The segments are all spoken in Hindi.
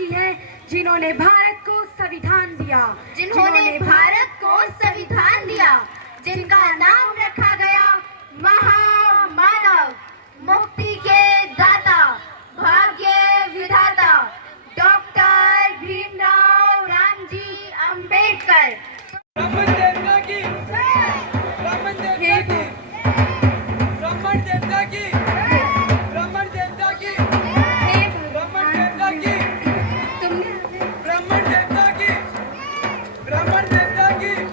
की है जिन्होंने भारत को संविधान दिया, जिन्होंने भारत को संविधान दिया, जिनका नाम रखा गया महामानव, मुक्ति के दाता, भाग्य विधाता डॉक्टर भीमराव रामजी अंबेडकर। ब्राह्मण देवता की, ब्राह्मण देवता की, ब्राह्मण देवता की, ब्राह्मण देवता की, ब्राह्मण देवता की, ब्राह्मण देवता की, ब्राह्मण देवता की,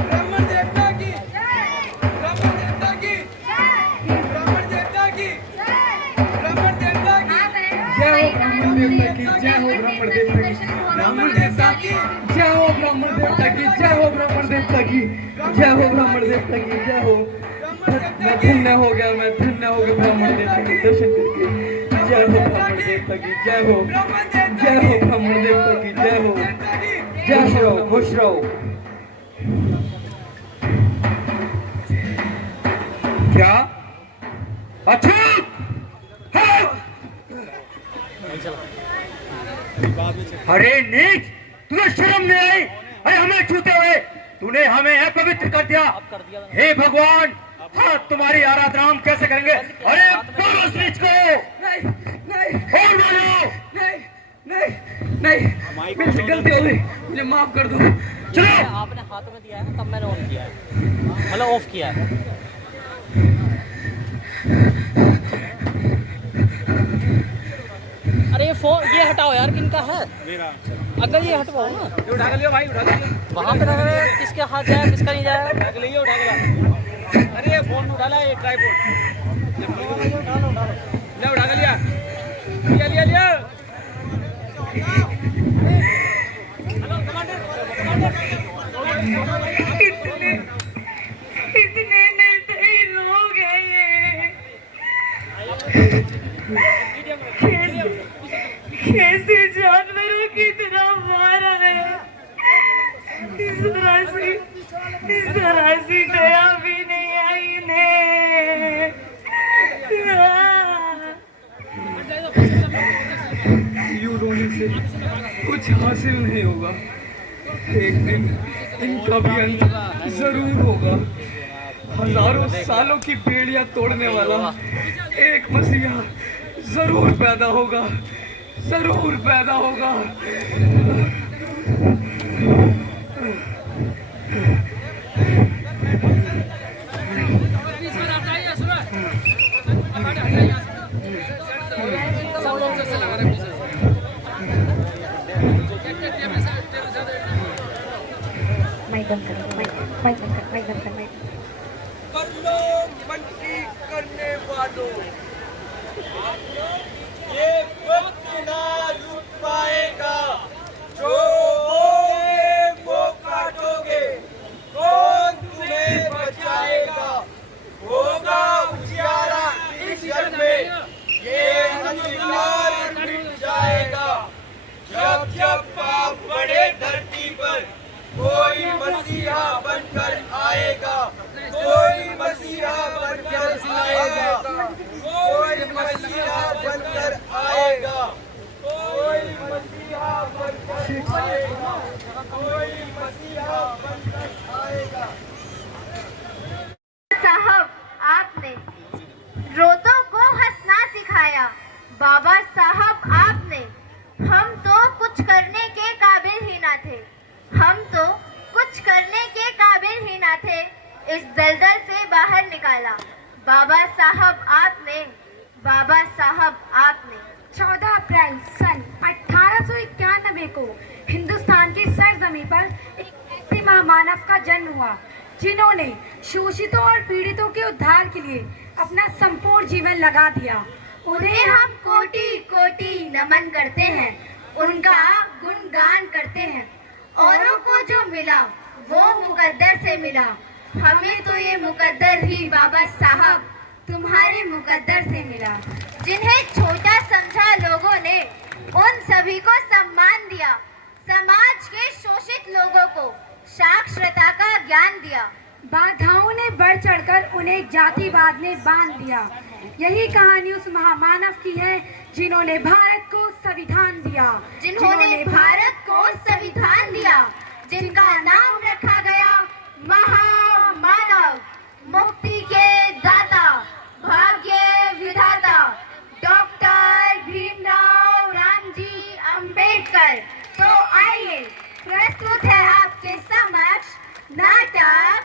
ब्राह्मण देवता की, ब्राह्मण देवता की, ब्राह्मण देवता की, ब्राह्मण देवता की, जय हो ब्राह्मण देवता की, ब्राह्मण देवता की, जय हो ब्राह्मण देवता की, जय हो ब्राह्मण देवता की, जय हो ब्राह्मण देवता की, जय हो। मैं धन्य हो गया, मैं धन्य हो गया ब्राह्मण देवता के दर्शन करके। जय हो ब्राह्मण देवता की, जय हो, जय हो ब्राह्मण देवता की, जय हो, जय हो। खुश रहो। क्या अच्छा अरे नीच, तुझे शर्म नहीं आई? अरे हमें छूते हुए तूने हमें अपवित्र कर दिया। हे भगवान, हाँ तुम्हारी आराधना हम कैसे करेंगे? अरे बोलो उस नीच को। नहीं नहीं, और बोलो। नहीं नहीं नहीं, मुझसे गलती हो गई, मुझे माफ कर दो। चलो। आपने हाथ में दिया है ना, तब मैंने ऑन किया है, मतलब ऑफ किया है। अरे ये हटाओ यार, किनका है? मेरा। अगर ये हटवाओ ना, ये उठा के लियो भाई, उठा के लियो। वहाँ पे रख, किसके हाथ जाए किसका नहीं जाए, उठा के लियो, उठा के ला। अरे ये फोन उठा ला, ये ट्राइपॉड ले, उठा के लिया, लिया लिया लिया। इतने निर्दयी लोग हैं ये, कैसे जानवरों की तरह मारा है। इस तरह से दया भी नहीं आई इन्हें। यूं रोने से कुछ हासिल नहीं होगा। एक दिन इनका भी अंत जरूर होगा। हजारों सालों की बेड़ियां तोड़ने वाला एक मसीहा जरूर पैदा होगा, जरूर पैदा होगा। बंसी करने वालों, ये वक्त ना रुक पाएगा। जो बोलोगे वो काटोगे, कौन तुम्हें बचाएगा? होगा उजियारा इस जग में, ये अंधकार मिट जाएगा। जब जब पाप बढ़े धरती पर, कोई मसीहा बनकर आएगा, कोई मसीहा बनकर आएगा, कोई मसीहा बनकर आएगा, कोई मसीहा बनकर आएगा, कोई मसीहा बनकर आएगा। साहब, आपने रोतों को हंसना सिखाया। बाबा साहब, आपने हम तो कुछ करने के काबिल ही ना थे, हम तो कुछ करने के काबिल ही ना थे, इस दलदल से बाहर निकाला। बाबा साहब आपने, बाबा साहब आपने। 14 अप्रैल सन 1891 को हिंदुस्तान की सरजमी पर एक ऐसे महामानव का जन्म हुआ जिन्होंने शोषितों और पीड़ितों के उद्धार के लिए अपना संपूर्ण जीवन लगा दिया। उन्हें हम कोटि कोटि नमन करते हैं, उनका गुणगान करते हैं। औरों को जो मिला वो मुकद्दर से मिला, हमें तो ये मुकद्दर ही बाबा साहब तुम्हारे मुकद्दर से मिला। जिन्हें छोटा समझा लोगों ने उन सभी को सम्मान दिया, समाज के शोषित लोगों को साक्षरता का ज्ञान दिया। बाधाओं ने बढ़ चढ़कर उन्हें जातिवाद ने बांध दिया। यही कहानी उस महामानव की है जिन्होंने भारत को संविधान दिया, जिन्होंने भारत को संविधान दिया, जिनका नाम रखा गया महामानव, मुक्ति के दाता, भाग्य विधाता डॉक्टर भीमराव रामजी अंबेडकर। तो आइए प्रस्तुत है आपके समक्ष नाटक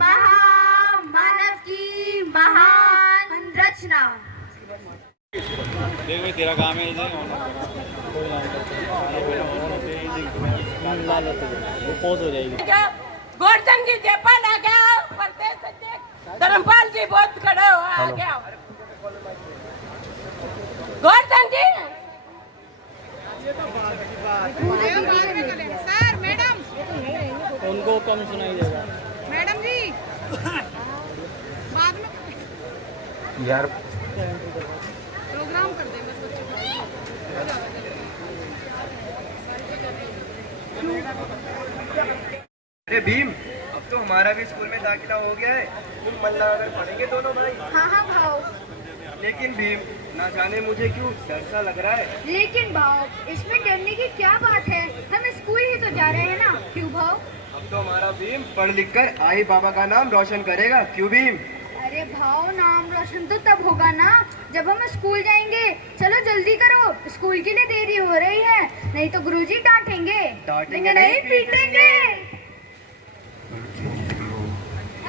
महामानव की महान रचना। देख भाई तेरा काम है वो पोज हो जाएगी। गोवर्धन जी जयपाल आ गया, प्रदेश अध्यक्ष धर्मपाल जी बहुत खड़े हो आ गया। गोवर्धन जी सर मैडम, उनको कम सुनाई देगा। मैडम जी बाद में यार प्रोग्राम कर देंगे बच्चों अरे भीम, अब तो हमारा भी स्कूल में दाखिला हो गया है। तुम मन लगाकर पढ़ेंगे दोनों भाई। हाँ हाँ भाव, लेकिन भीम, ना जाने मुझे क्यों डर सा लग रहा है। लेकिन भाव इसमें डरने की क्या बात है, हम स्कूल ही तो जा रहे हैं ना। क्यों भाव? अब तो हमारा भीम पढ़ लिख कर आई बाबा का नाम रोशन करेगा। क्यों भीम? अरे भाव, नाम रोशन तो तब होगा ना जब हम स्कूल जाएंगे। चलो जल्दी करो, स्कूल के लिए देरी हो रही है, नहीं तो गुरुजी डांटेंगे। डांटेंगे नहीं, पीटेंगे।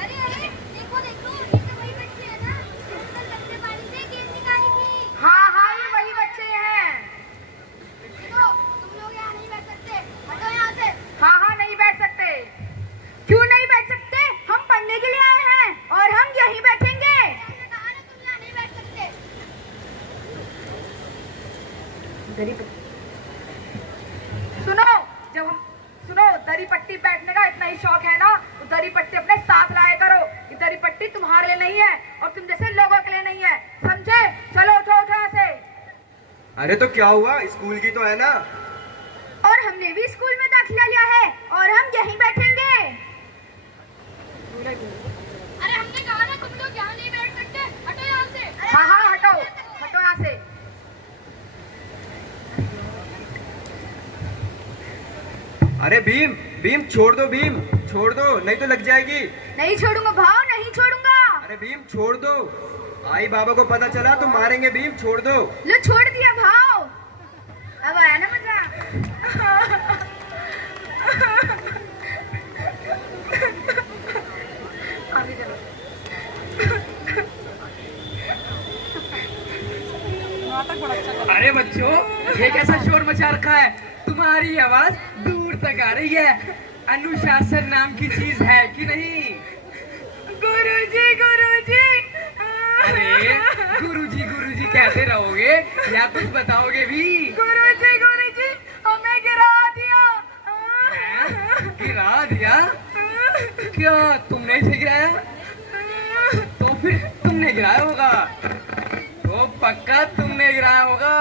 अरे अरे देखो देखो, ये तो वही बच्चे हैं ना जिन्होंने लंबे पानी से गेंद निकाली थी। हाँ हाँ, ये वही बच्चे हैं। देखो तुम लोग यहाँ नहीं बैठ सकते, हटो यहाँ से। हाँ हाँ, नहीं बैठ सकते। क्यों नहीं बैठ सकते? हम पढ़ने के लिए आए हैं और हम यहीं बैठेंगे। मैंने कहा ना तुम यहाँ नहीं बैठ सकते। सुनो, जब हम सुनो, दरी पट्टी बैठने का इतना ही शौक है ना, तो दरी पट्टी अपने साथ लाया करो। ये दरी पट्टी तुम्हारे लिए नहीं है और तुम जैसे लोगों के लिए नहीं है, समझे? चलो उठो उठो यहाँ से। अरे तो क्या हुआ, स्कूल की तो है ना। और हमने भी स्कूल में दाखिला लिया है और हम यहीं बैठेंगे। अरे हमने कहा ना तुम लोग यहाँ नहीं बैठ सकते, हटो यहाँ से। हाँ हाँ, हटो हटो यहाँ से। अरे भीम, भीम छोड़ दो, भीम छोड़ दो, नहीं तो लग जाएगी। नहीं छोड़ूंगा भाव, नहीं छोड़ूंगा। अरे भीम छोड़ दो, आई बाबा को पता चला तो मारेंगे। भीम छोड़ दो। लो छोड़ दिया भाव, अब आया ना मजा। आगे चलो। अरे बच्चों, ये कैसा शोर मचा रखा है? तुम्हारी आवाज दूर तक आ रही है। अनुशासन नाम की चीज है कि नहीं? गुरुजी गुरुजी। अरे गुरुजी कहते रहोगे या कुछ बताओगे भी? गुरुजी गुरुजी, हमें गिरा दिया। गिरा दिया? क्या तुमने इसे गिराया? तो फिर तुमने गिराया होगा, तो पक्का तुमने गिराया होगा।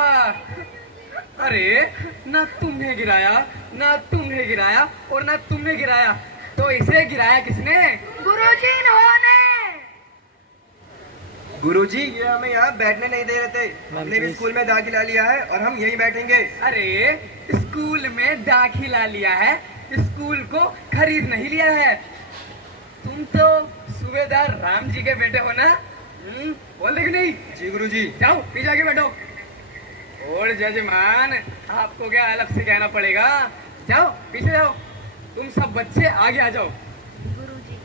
अरे ना तुमने गिराया, ना तुमने गिराया और ना तुमने गिराया, तो इसे गिराया किसने? गुरुजी इन्होंने। गुरुजी, ये हमें यहाँ बैठने नहीं दे रहे थे। हमने भी स्कूल में दाखिला लिया है और हम यहीं बैठेंगे। अरे स्कूल में दाखिला लिया है, स्कूल को खरीद नहीं लिया है। तुम तो सूबेदार राम जी के बेटे हो ना? बोल दे कि नहीं? जी गुरुजी। जाओ पीछे आके बैठो। और जजमान, आपको क्या अलग से कहना पड़ेगा? जाओ पीछे जाओ। तुम सब बच्चे आगे आ जाओ। गुरुजी।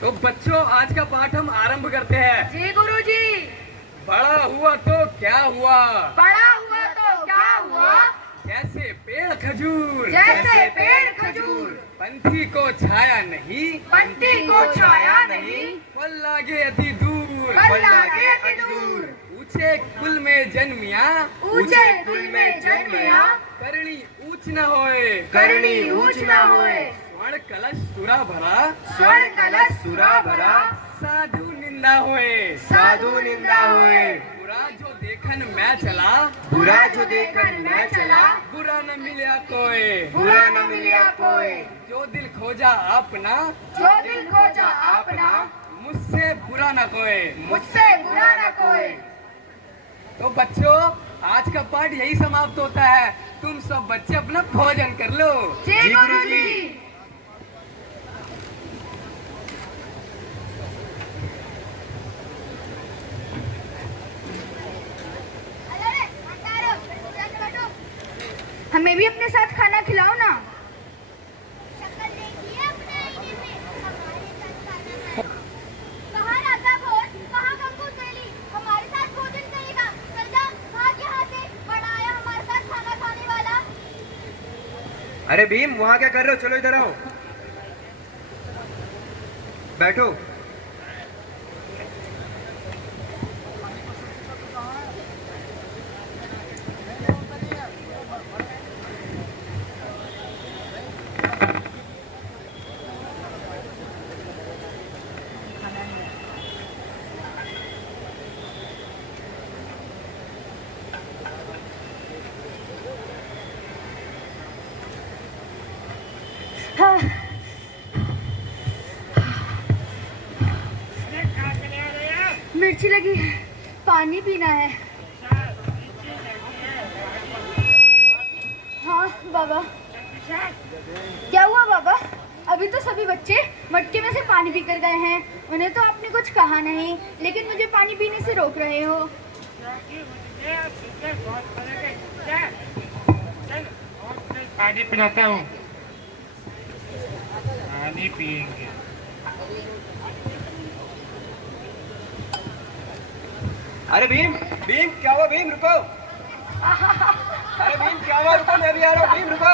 तो बच्चों, आज का पाठ हम आरंभ करते हैं। जी गुरुजी। बड़ा हुआ तो क्या हुआ? बड़ा हुआ तो क्या हुआ? जैसे पेड़ खजूर, जैसे पेड़ खजूर, पंथी को छाया नहीं, पंथी को छाया नहीं, फल लागे अति दूर, फल लागे अति दूर। ऊंचे कुल में जन्मिया, ऊंचे कुल में जन्मिया, करणी ऊंच न होए, करणी ऊंच न होए। स्वर्ण कलश सुरा भरा, स्वर्ण कलश सुरा भरा, साधु निंदा होए, साधु निंदा होए। बुरा जो देखन मैं चला, बुरा जो देखन मैं चला, बुरा न मिलिया कोई, बुरा न मिलिया कोई। जो दिल खोजा अपना, जो दिल खोजा अपना, मुझसे बुरा न कोई। मुझसे बुरा न कोई। तो बच्चों, आज का पाठ यही समाप्त होता है। तुम सब बच्चे अपना भोजन कर लो। जी गुरुजी। अरे हटारो, बैठो। हमें भी अपने साथ खाना खिलाओ ना। शक्ल देखिए अपने आईने में, हमारे साथ खाना खाए। कहाँ राजा भोज, कहाँ गंगू तेली, हमारे साथ भोजन करेगा। चल जा, भाग यहाँ से, बड़ा आया हमारे साथ खाना खाने वाला। अरे भीम, वहाँ क्या कर रहे हो? चलो इधर आओ, बैठो। हाँ। मिर्ची लगी है, पानी पीना है। हाँ बाबा। क्या हुआ बाबा? अभी तो सभी बच्चे मटके में से पानी पीकर गए हैं। उन्हें तो आपने कुछ कहा नहीं, लेकिन मुझे पानी पीने से रोक रहे हो। पानी पिलाता हूँ, पानी पियेंगे। अरे भीम, भीम क्या हुआ? भीम रुको। अरे भीम क्या हुआ? रुको, मैं भी आ रहा हूँ। भीम रुको।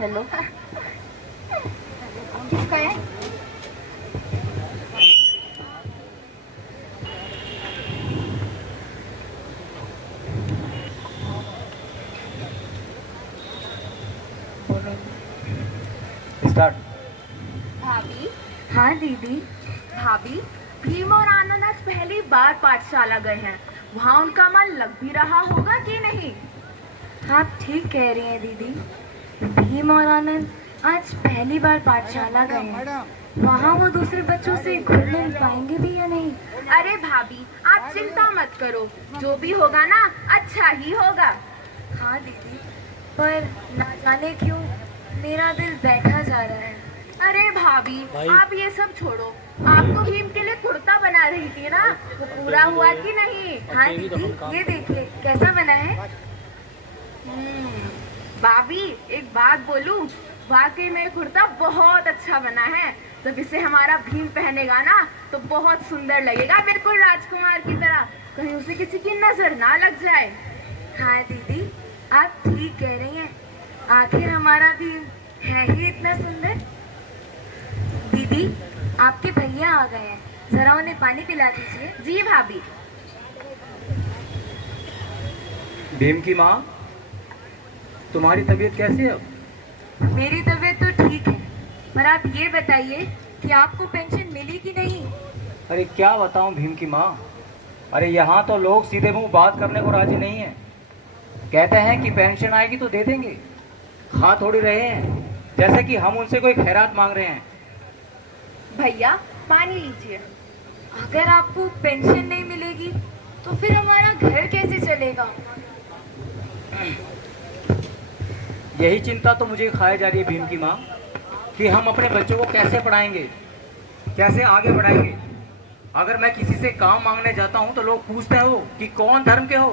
हेलो, किसका है? स्टार्ट। भाभी। हाँ दीदी। भाभी, भीम और आनंद आज पहली बार पाठशाला गए हैं। वहाँ उनका मन लग भी रहा होगा कि नहीं? आप ठीक कह रही हैं दीदी। भीम और आनंद आज पहली बार पाठशाला गए हैं। वहाँ वो दूसरे बच्चों से घुल मिल पाएंगे भी या नहीं? अरे भाभी, आप चिंता मत करो, जो भी होगा ना अच्छा ही होगा। हाँ दीदी, पर ना जाने क्यों मेरा दिल बैठा जा रहा है। अरे भाभी, आप ये सब छोड़ो। आप तो भीम के लिए कुर्ता बना रही थी ना, वो पूरा हुआ कि नहीं? हाँ दीदी, ये देखिए कैसा बना है। भाभी, एक बात बोलूं, वाकई में कुर्ता बहुत अच्छा बना है। जब इसे हमारा भीम पहनेगा ना तो बहुत सुंदर लगेगा, बिल्कुल राजकुमार की तरह। कहीं उसे किसी की नजर ना लग जाए। हाँ दीदी, आप ठीक कह रही हैं। आखिर हमारा भीम है ही इतना सुंदर। दीदी, आपके भैया आ गए हैं, जरा उन्हें पानी पिला दीजिए। जी भाभी। भीम की माँ, तुम्हारी तबीयत कैसी है अब? मेरी तबीयत तो ठीक है, पर आप ये बताइए कि आपको पेंशन मिली कि नहीं? अरे क्या बताऊं भीम की माँ, अरे यहाँ तो लोग सीधे मुंह बात करने को राजी नहीं है। कहते हैं कि पेंशन आएगी तो दे देंगे, खा थोड़ी रहे हैं जैसे कि हम उनसे कोई खैरात मांग रहे हैं। भैया, पानी लीजिए। अगर आपको पेंशन नहीं मिलेगी तो फिर हमारा घर कैसे चलेगा? यही चिंता तो मुझे खाई जा रही है भीम की माँ, कि हम अपने बच्चों को कैसे पढ़ाएंगे, कैसे आगे बढ़ाएंगे। अगर मैं किसी से काम मांगने जाता हूँ तो लोग पूछते हो कि कौन धर्म के हो,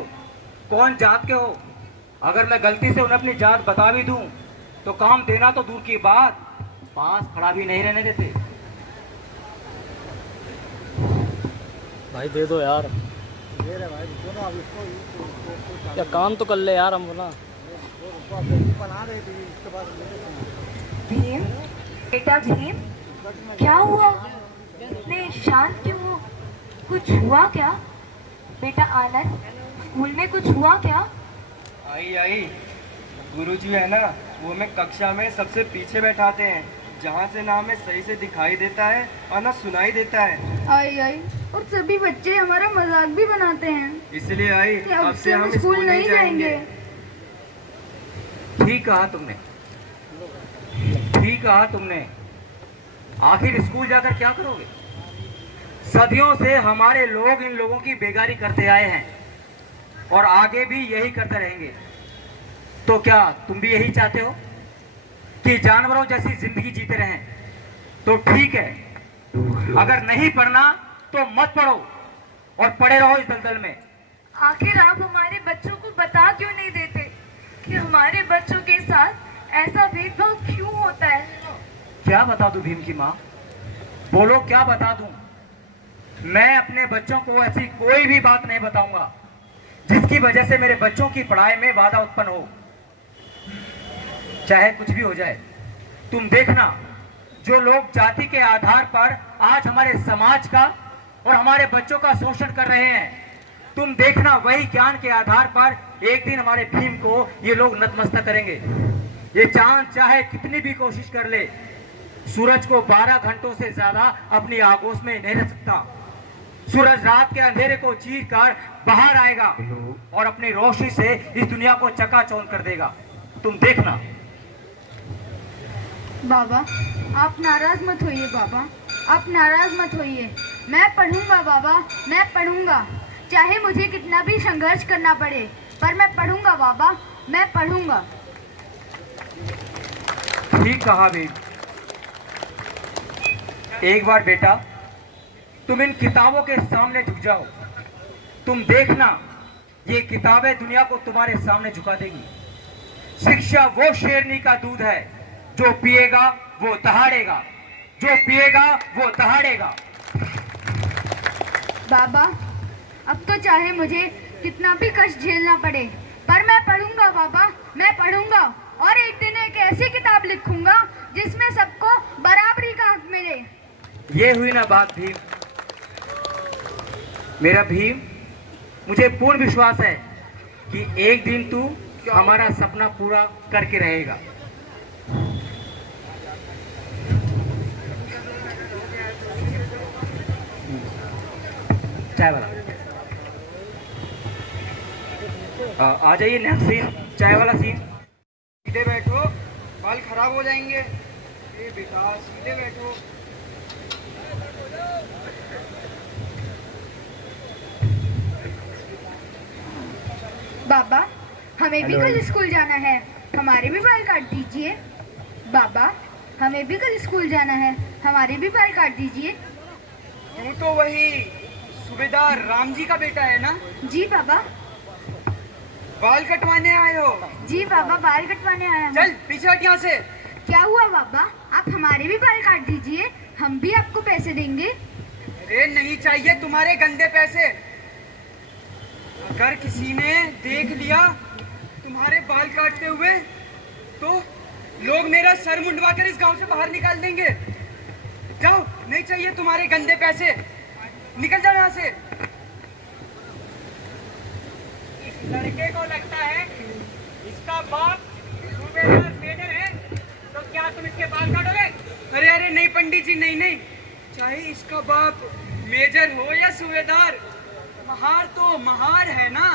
कौन जात के हो। अगर मैं गलती से उन्हें अपनी जात बता भी दूँ तो काम देना तो दूर की बात, पास खड़ा भी नहीं रहने देते। भाई दे दो यार, क्या काम तो कर ले यार हम ना। भीम, बेटा भीम, क्या हुआ? इतने शांत क्यों हो? कुछ हुआ क्या? बेटा आनंद, स्कूल में कुछ हुआ क्या? आई गुरुजी है ना, वो हमें कक्षा में सबसे पीछे बैठाते हैं, जहाँ से ना हमें सही से दिखाई देता है और ना सुनाई देता है। आई, और सभी बच्चे हमारा मजाक भी बनाते हैं। इसलिए आई, अब से हम स्कूल नहीं जाएंगे। ठीक कहा तुमने, ठीक कहा तुमने। आखिर स्कूल जाकर क्या करोगे? सदियों से हमारे लोग इन लोगों की बेगारी करते आए हैं और आगे भी यही करते रहेंगे। तो क्या तुम भी यही चाहते हो कि जानवरों जैसी जिंदगी जीते रहें? तो ठीक है, अगर नहीं पढ़ना तो मत पढ़ो और पड़े रहो इस दलदल में। आखिर आप हमारे बच्चों को बता क्यों नहीं देते कि हमारे बच्चों के साथ ऐसा भेदभाव क्यों होता है? क्या बता दूं भीम की माँ, बोलो क्या बता दूं? मैं अपने बच्चों को ऐसी कोई भी बात नहीं बताऊंगा जिसकी वजह से मेरे बच्चों की पढ़ाई में बाधा उत्पन्न हो, चाहे कुछ भी हो जाए। तुम देखना, जो लोग जाति के आधार पर आज हमारे समाज का और हमारे बच्चों का शोषण कर रहे हैं, तुम देखना वही ज्ञान के आधार पर एक दिन हमारे भीम को ये लोग नतमस्तक करेंगे। ये चांद चाहे कितनी भी कोशिश कर ले, सूरज को 12 घंटों से ज्यादा अपनी आगोश में नहीं रख सकता। सूरज रात के अंधेरे को चीर कर बाहर आएगा और अपनी रोशनी से इस दुनिया को चकाचौंध कर देगा। तुम देखना। बाबा, आप नाराज मत होइए बाबा, आप नाराज मत होइए। मैं पढ़ूंगा बाबा, मैं पढ़ूंगा, चाहे मुझे कितना भी संघर्ष करना पड़े, पर मैं पढ़ूंगा बाबा, मैं पढ़ूंगा। ठीक कहा भीम। एक बार बेटा तुम इन किताबों के सामने झुक जाओ। तुम देखना, ये किताबें दुनिया को तुम्हारे सामने झुका देगी। शिक्षा वो शेरनी का दूध है, जो पिएगा वो दहाड़ेगा, जो पिएगा वो दहाड़ेगा। बाबा, अब तो चाहे मुझे कितना भी कष्ट झेलना पड़े, पर मैं पढ़ूंगा बाबा, मैं पढ़ूंगा और एक दिन एक ऐसी किताब लिखूंगा जिसमें सबको बराबरी का हक मिले। ये हुई ना बात भीम। मेरा भीम, मुझे पूर्ण विश्वास है कि एक दिन तू हमारा सपना पूरा करके रहेगा। चाय वाला आ जाइए, नेक्स्ट सीन, चाय वाला सीन। सीधे बैठो, बाल खराब हो जाएंगे। ये बेटा सीधे बैठो। बाबा, हमें भी कल स्कूल जाना है, हमारे भी बाल काट दीजिए। बाबा, हमें भी कल स्कूल जाना है, हमारे भी बाल काट दीजिए। तू तो वही सूबेदार राम जी का बेटा है ना? जी बाबा। बाल कटवाने आए हो? जी बाबा, बाल कटवाने आया हूँ। चल पीछे हट यहाँ से। क्या हुआ बाबा, आप हमारे भी बाल काट दीजिए, हम भी आपको पैसे देंगे। अरे नहीं चाहिए तुम्हारे गंदे पैसे। अगर किसी ने देख लिया तुम्हारे बाल काटते हुए तो लोग मेरा सर मुंडवा कर इस गांव से बाहर निकाल देंगे। जाओ, नहीं चाहिए तुम्हारे गंदे पैसे, निकल जाओ यहाँ से। इस लड़के को लगता है इसका बाप सूबेदार मेजर है, तो क्या तुम इसके बाल काटोगे? अरे अरे नहीं पंडित जी, नहीं नहीं, चाहे इसका बाप मेजर हो या सूबेदार, महार तो महार है ना।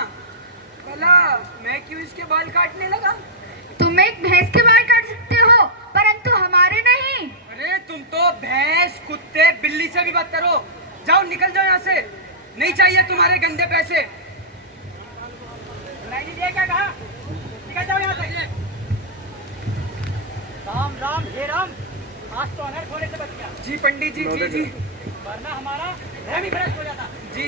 भला मैं क्यों इसके बाल काटने लगा? तुम एक भैंस के बाल काट सकते हो, परंतु हमारे नहीं। अरे तुम तो भैंस, कुत्ते, बिल्ली से भी बदतर हो। जाओ, निकल जाओ यहाँ से, नहीं चाहिए तुम्हारे गंदे पैसे। नहीं दिया क्या कहा? निकल जाओ यहाँ से। राम राम हे राम, आज तो अनर्थ होने से बच गया। जी पंडित जी, जी जी, वरना हमारा धर्म ही भ्रष्ट हो जाता। जी।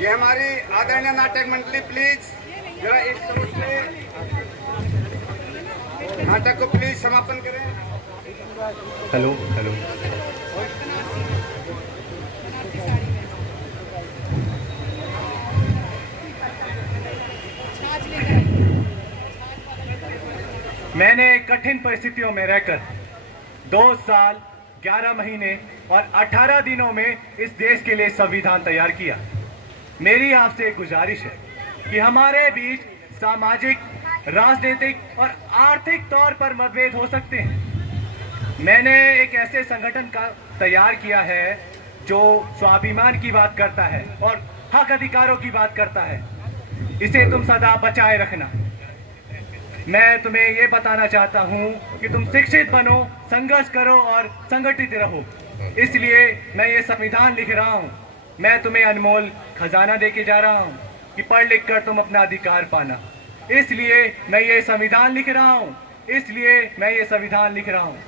ये हमारी आदरणीय नाटक मंडली, प्लीज जरा एक समझ से नाटक को प्लीज समापन करें। Hello hello. मैंने कठिन परिस्थितियों में रहकर 2 साल 11 महीने और 18 दिनों में इस देश के लिए संविधान तैयार किया। मेरी आपसे एक गुजारिश है कि हमारे बीच सामाजिक, राजनीतिक और आर्थिक तौर पर मतभेद हो सकते हैं। मैंने एक ऐसे संगठन का तैयार किया है जो स्वाभिमान की बात करता है और हक अधिकारों की बात करता है। इसे तुम सदा बचाए रखना। मैं तुम्हें ये बताना चाहता हूँ कि तुम शिक्षित बनो, संघर्ष करो और संगठित रहो। इसलिए मैं ये संविधान लिख रहा हूँ। मैं तुम्हें अनमोल खजाना देके जा रहा हूँ कि पढ़ लिख कर तुम अपना अधिकार पाना। इसलिए मैं ये संविधान लिख रहा हूँ। इसलिए मैं ये संविधान लिख रहा हूँ।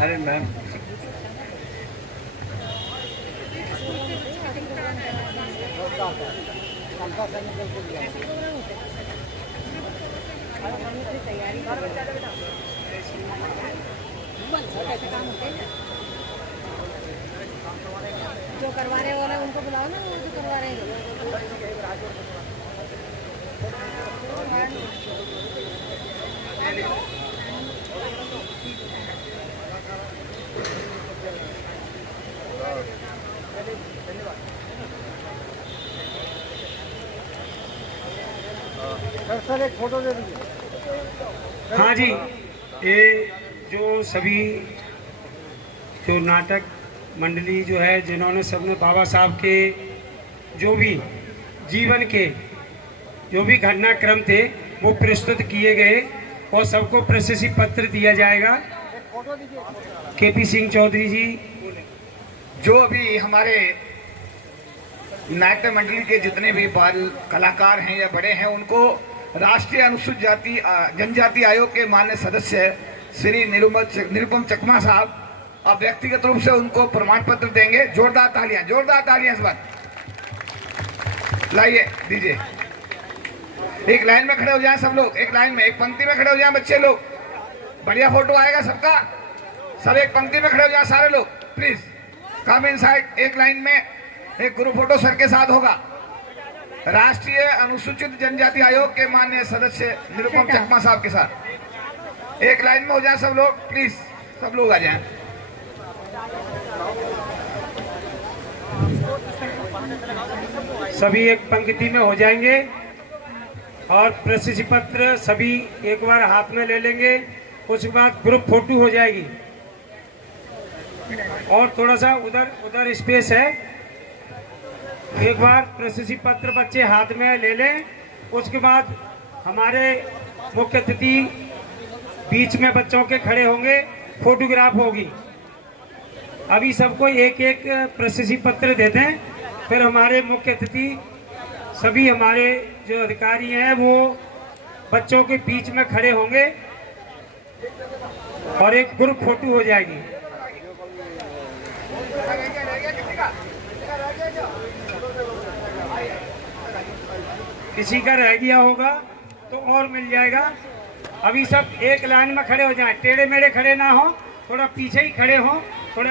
अरे मैम, जो करवाने वाले उनको बुलाओ ना, वो जो करवा रहे हैं। सर एक फोटो दे दीजिए। हाँ जी, ये जो सभी जो नाटक मंडली जो है, जिन्होंने सबने बाबा साहब के जो भी जीवन के जो भी घटनाक्रम थे वो प्रस्तुत किए गए और सबको प्रशस्ति पत्र दिया जाएगा। केपी सिंह चौधरी जी, जो अभी हमारे नाट्य मंडली के जितने भी बाल कलाकार हैं या बड़े हैं, उनको राष्ट्रीय अनुसूचित जाति जनजाति आयोग के माननीय सदस्य श्री निरुपम चकमा साहब अब व्यक्तिगत रूप से उनको प्रमाण पत्र देंगे। जोरदार तालियां इस बार लाइए, दीजिए। एक लाइन में खड़े हो जाएं सब लोग, एक लाइन में, एक पंक्ति में खड़े हो जाएं बच्चे लोग। बढ़िया फोटो आएगा सबका, सब एक पंक्ति में खड़े हो जाएं सारे लोग, प्लीज कम इन साइड। एक लाइन में एक ग्रुप फोटो सर के साथ होगा। राष्ट्रीय अनुसूचित जनजाति आयोग के माननीय सदस्य निरुपम चकमा साहब के साथ एक लाइन में हो जाए सब लोग, प्लीज सब लोग आ जाएं। सभी एक पंक्ति में हो जाएंगे और प्रशस्ति पत्र सभी एक बार हाथ में ले लेंगे। उसके बाद ग्रुप फोटो हो जाएगी और थोड़ा सा उधर स्पेस है। एक बार प्रशस्ति पत्र बच्चे हाथ में ले लें। उसके बाद हमारे मुख्य अतिथि बीच में बच्चों के खड़े होंगे, फोटोग्राफ होगी। अभी सबको एक एक प्रशस्ति पत्र दे दें, फिर हमारे मुख्य अतिथि सभी हमारे जो अधिकारी हैं वो बच्चों के बीच में खड़े होंगे और एक ग्रुप फोटो हो जाएगी। किसी का रह गया होगा तो और मिल जाएगा। अभी सब एक लाइन में खड़े हो जाएं, टेढ़े मेढ़े खड़े ना हो, थोड़ा पीछे ही खड़े हो, थोड़ा